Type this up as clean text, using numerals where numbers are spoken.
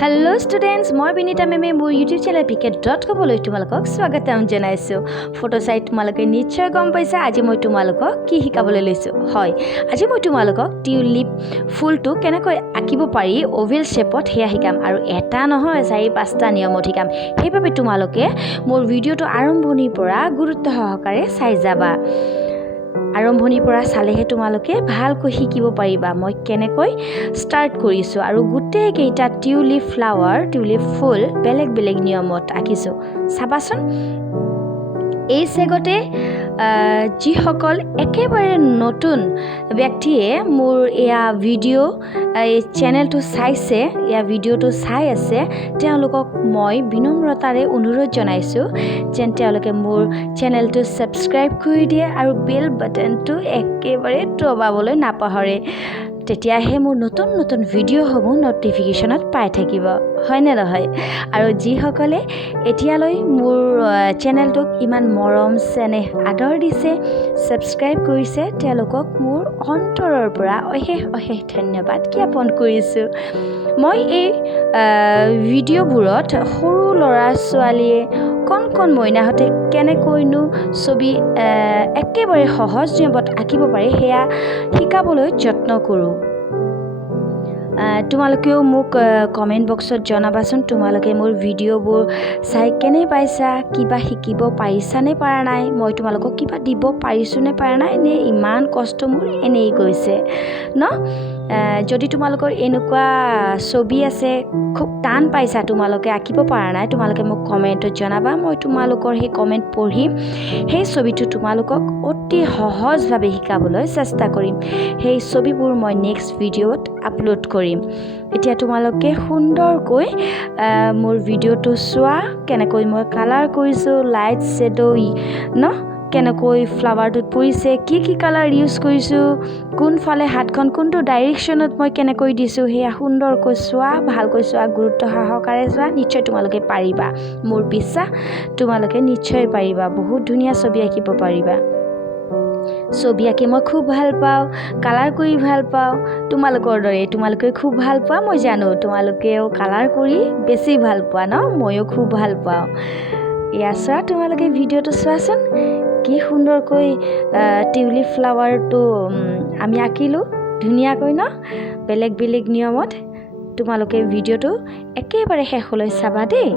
Hello students, মই বিনিতা মেমে মোৰ YouTube channel pk.com লৈ তোমালোকক স্বাগতম জনাইছো। ফটো চাই তোমালোকে নিশ্চয় গম পাইছা আজি মই তোমালোকক কি শিকাবলৈ লৈছো। হয়, আজি মই তোমালোকক টিউলিপ ফুলটো কেনেকৈ আঁকিব পাৰি ওভেল শেপত হেয়া শিকাম আৰু এটা নহয় 4-5টা নিয়মত শিকাম। সেইবাবে তোমালোকে মোৰ ভিডিওটো আৰম্ভণিৰ পৰা গুৰুত্ব সহকাৰে চাই যাবা। আৰম্ভণিৰ পৰা চালেহে তোমালোকে ভালকৈ শিকিব পাৰিবা মই কেনেকৈ ষ্টাৰ্ট কৰিছো আৰু গোটেই কেইটা টিউলিপ ফ্লাৱাৰ টিউলিপ ফুল বেলেগ বেলেগ নিয়মত আঁকিছো চাবাচোন। এই সেগতে যিসকল একেবাৰে নতুন ব্যক্তিয়ে মোৰ এয়া ভিডিও এই চেনেলটো চাইছে এয়া ভিডিওটো চাই আছে তেওঁলোকক মই বিনম্ৰতাৰে অনুৰোধ জনাইছো যেন তেওঁলোকে মোৰ চেনেলটো সাবস্ক্ৰাইব কৰি দিয়ে আৰু বেল বাটনটো একেবাৰে দবাবলৈ নাপাহৰে তেতিয়াহে মোৰ নতুন নতুন ভিডিওসমূহ নটিফিকেশনত পাই থাকিব হয় নে নহয় আৰু যিসকলে এতিয়ালৈ মোৰ চেনেলটোক ইমান মৰম স্নেহ আদৰ দিছে সাবস্ক্ৰাইব কৰিছে তেওঁলোকক মোৰ অন্তৰৰ পৰা অশেষ ধন্যবাদ জ্ঞাপন কৰিছো। মই এই ভিডিওবোৰত সৰু ল'ৰা ছোৱালীয়ে কণ মইনাহঁতে কেনেকৈনো ছবি একেবাৰে সহজ নিয়মত আঁকিব পাৰে সেয়া শিকাবলৈ যত্ন কৰোঁ। তোমালোকেও মোক কমেন্ট বক্সত জনাবাচোন তোমালোকে মোৰ ভিডিওবোৰ চাই কেনে পাইছা কিবা শিকিব পাৰিছা নে পাৰা নাই মই তোমালোকক কিবা দিব পাৰিছো নে পাৰা নাই নে ইমান কষ্ট মোৰ এনেই গৈছে ন যদি তোমালোকৰ এনেকুৱা ছবি আছে খুব টান পাইছা তোমালোকে আঁকিব পাৰা নাই তোমালোকে মোক কমেন্টত জনাবা মই তোমালোকৰ সেই কমেন্ট পঢ়িম সেই ছবিটো তোমালোকক অতি সহজভাৱে শিকাবলৈ চেষ্টা কৰিম সেই ছবিবোৰ মই নেক্সট ভিডিওত আপলোড কৰিম। এতিয়া তোমালোকে সুন্দৰকৈ মোৰ ভিডিওটো চোৱা কেনেকৈ মই কালাৰ কৰিছো লাইট শ্যাডো ন কেনেকৈ ফ্লাৱাৰটোত পৰিছে কি কালাৰ ইউজ কৰিছো কোনফালে হাতখন কোনটো ডাইৰেকশ্যনত মই কেনেকৈ দিছো হেয়া সুন্দৰকৈ চোৱা ভালকৈ চোৱা গুৰুত্ব সহকাৰে চোৱা নিশ্চয় তোমালোকে পাৰিবা মোৰ বিশ্বাস তোমালোকে নিশ্চয় পাৰিবা বহুত ধুনীয়া ছবি আঁকিব পাৰিবা। ছবি আঁকি মই খুব ভাল পাওঁ কালাৰ কৰি ভাল পাওঁ তোমালোকৰ দৰে তোমালোকে খুব ভাল পোৱা মই জানো তোমালোকেও কালাৰ কৰি বেছি ভাল পোৱা ন ময়ো খুব ভাল পাওঁ। এয়া চোৱা তোমালোকে ভিডিওটো চোৱাচোন কি সুন্দৰকৈ টিউলিপ ফ্লাৱাৰটো আমি আঁকিলো ধুনীয়াকৈ ন বেলেগ বেলেগ নিয়মত তোমালোকে ভিডিওটো একেবাৰে শেষলৈ চাবা দেই।